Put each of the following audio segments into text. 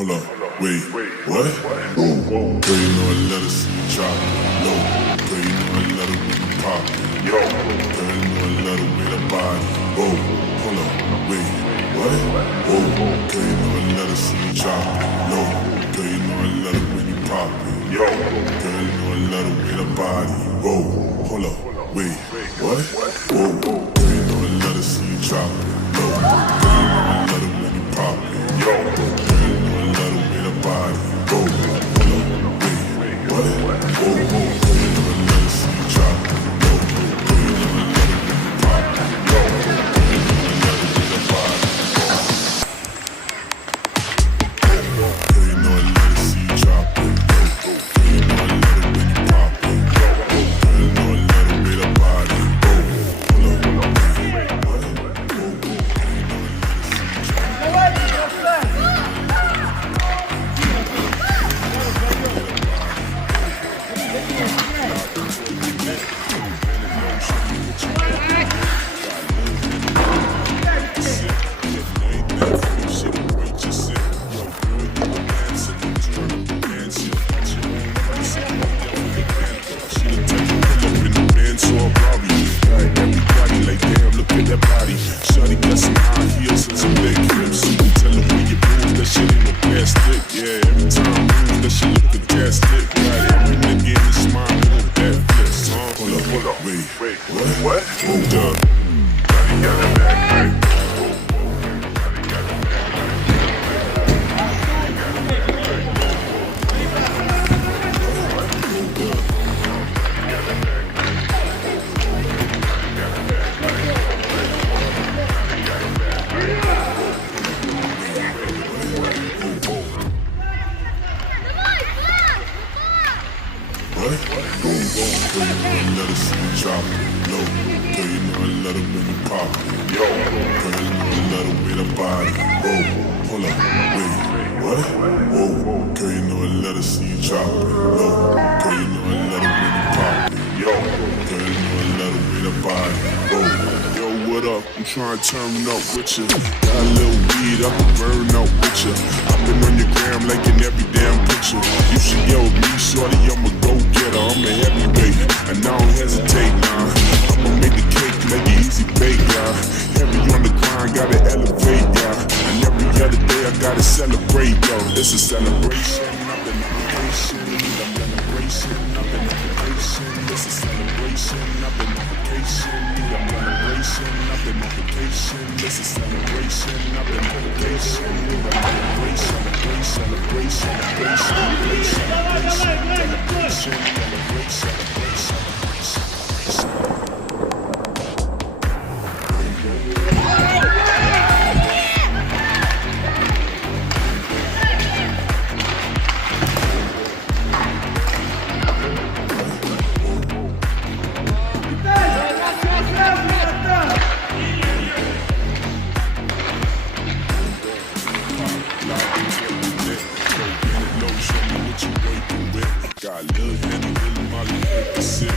Hold up, wait, what? Girl, you know I let her see you drop it low. Girl, you know I let her when you pop it. Yo, girl, you know I let her with her body. Whoa, hold up, wait, what? Whoa, girl, you know I let her see you drop it low. Girl, you know I let her when you pop it. Yo, girl, you know I let her with her body. Whoa, hold up, wait, what? Whoa, girl, you know I let her see you drop it low. Girl, you know I let her when you pop it. Yo, girl, you know I let her with her body. Whoa, hold up, wait, what? Whoa, girl, you know I let her see you drop it low. Girl, you know I let her when you pop it. Yo, girl, you know I let her with her body. Girl, you know I let her see you drop it low. Girl, you know I let her when you pop it. Girl, you know I let her with her body. Whoa, hold up, wait, what? Whoa, girl, you know I let her see you drop it. Wait, what? Hold up. What? Boom, boom, girl, you know I let her see you drop it low. Girl, you know I let her when you pop it. Yo, girl, you know I let her with her body. Whoa, hold up, wait, what? Whoa, girl, you know I let her see you drop it low. Girl, you know I let her when you pop it. Yo, girl, you know I let her with her body. Whoa, yo, what up? I'm trying to turn up with you. Got a little weed, I can burn up with you. I've been on your gram like in every damn picture. You should yell me, shorty, I'm a go-getter. I'm a heavyweight, and I don't hesitate, nah. I'ma make the cake, make it easy bake, yeah. Heavy on the grind, gotta elevate, yeah. And every other day I gotta celebrate, yo. It's a celebration, I've been on vacation. I'm celebration, I've been on vacation. It's a celebration, I've been on vacation. I'm celebration, I've been on vacation. It's a celebration, I've been on vacation. Celebrate, celebrate, celebrate, celebrate, celebrate, celebrate, celebrate, celebrate, celebrate. Got a little Henny, little Molly, take a sip.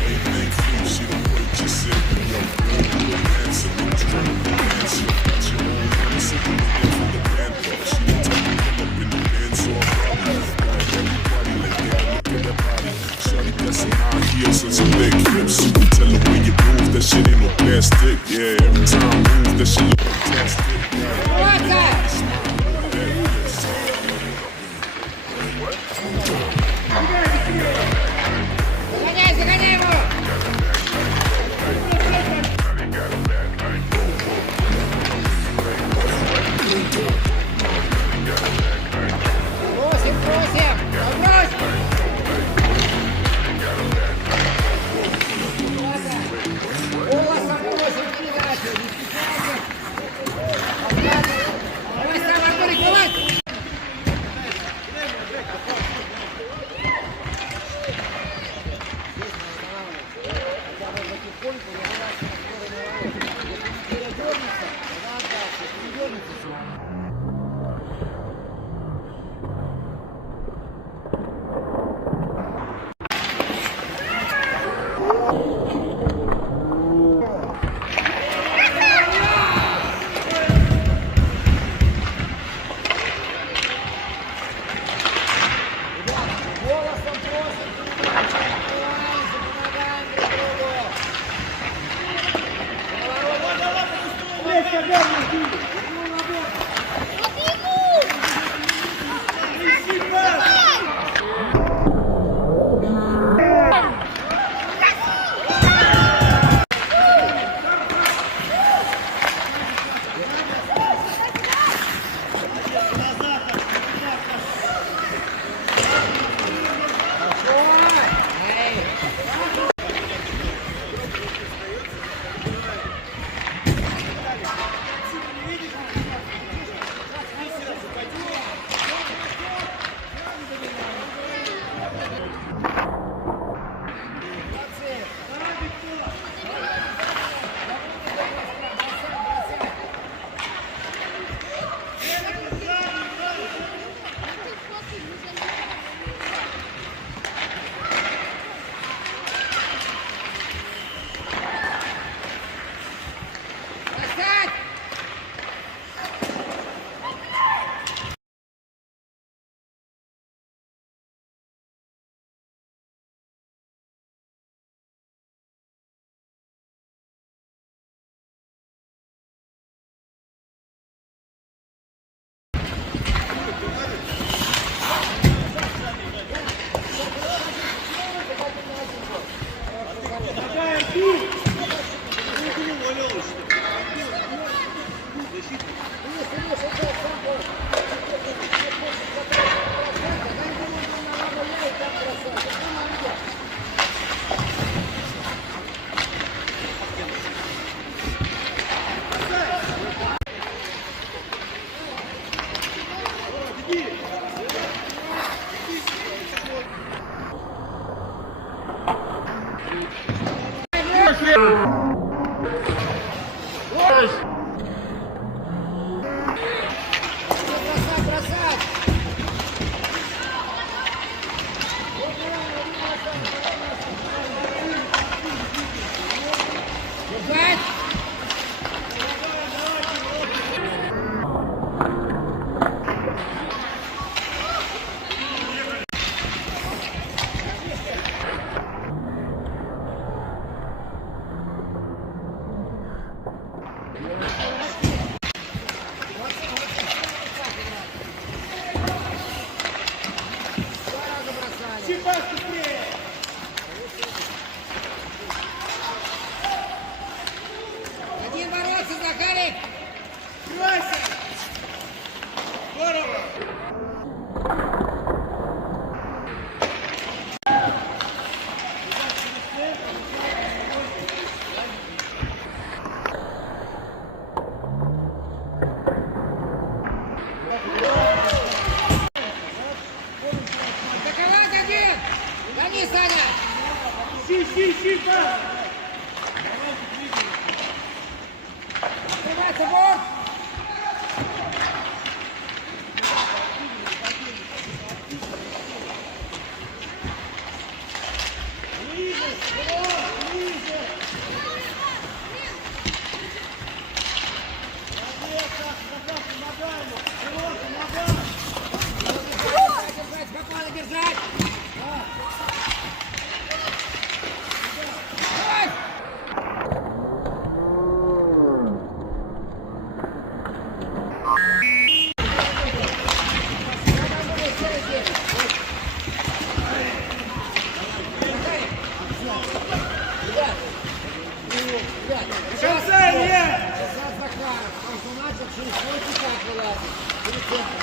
Anything free, she don't wait, just sit. Yo, girl, you a dancer, you trying to dance. You got your own honey, sipping it in from the band. She done take me up in the band, so I'm proud. Got everybody like that, look at that body. Shorty got some high heels and some leg clips. You can tell the way you move, that shit ain't no plastic. Yeah, every time I move, that shit look fantastic. What's that?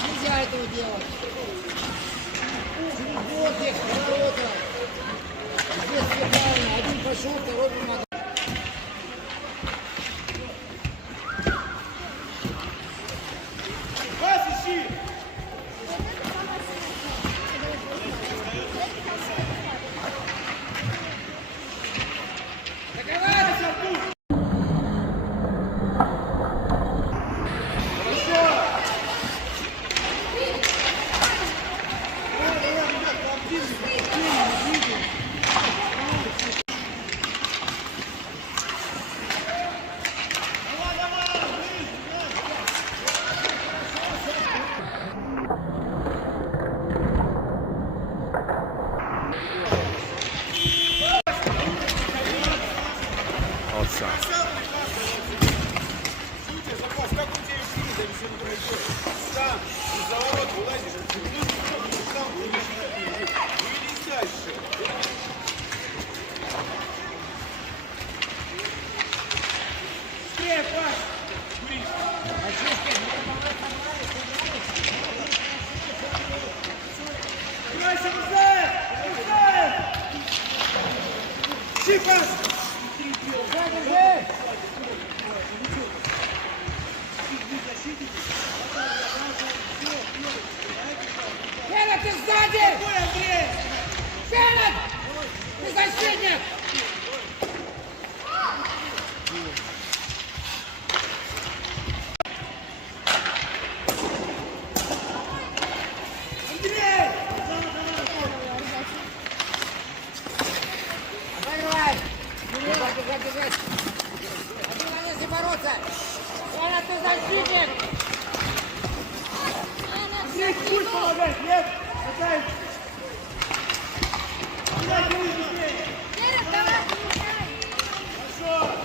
Нельзя этого делать. Через воздух, ворота. Здесь все правильно. Один пошел, второй помогал. Сенат, ты сзади! Сенат! Ты защитник! Андрей! Отыграй! Держать! Один на месте бороться! Сенат, ты защитник! Здесь пусть помогать, нет? Хватает. Давай, хорошо.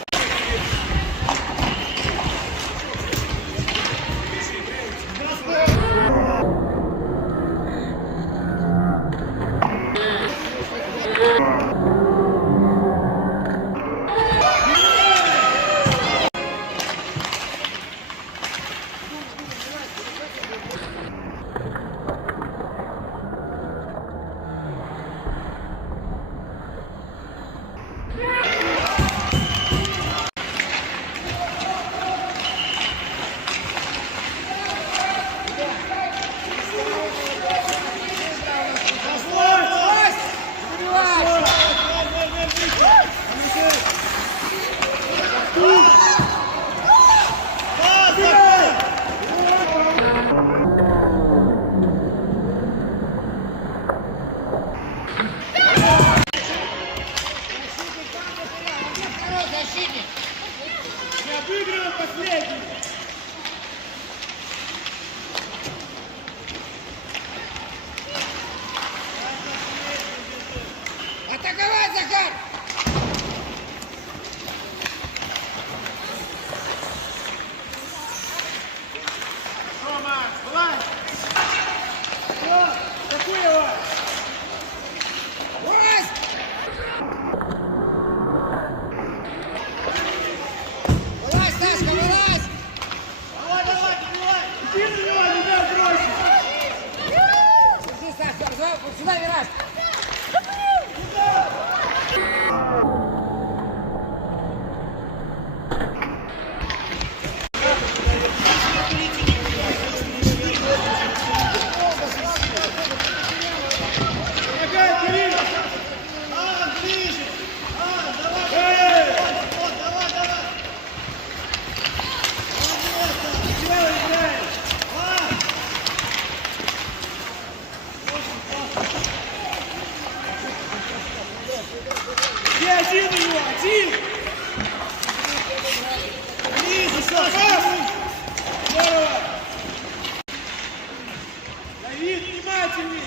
Давид, внимательней!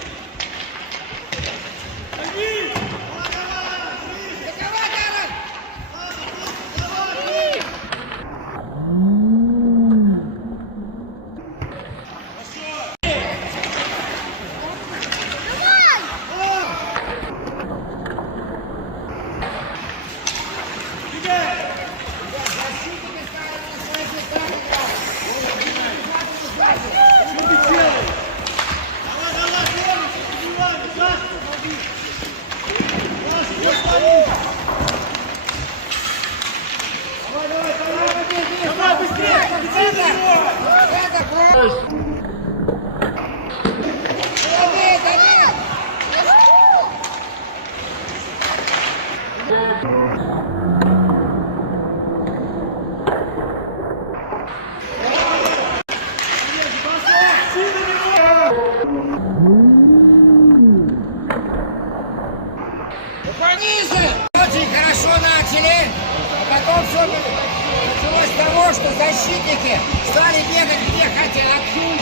Давид! Давай, давай! Бегай! Защитники ставят на свой центр играть. Что ты делаешь? Давай, давай, Борис, убивай, Саша, помоги! Давай, давай, давай! Давай, быстрее! Беги на него! Это просто. Давид, Давид! Ниже! Очень хорошо начали, а потом все началось с того, что защитники стали бегать где хотят.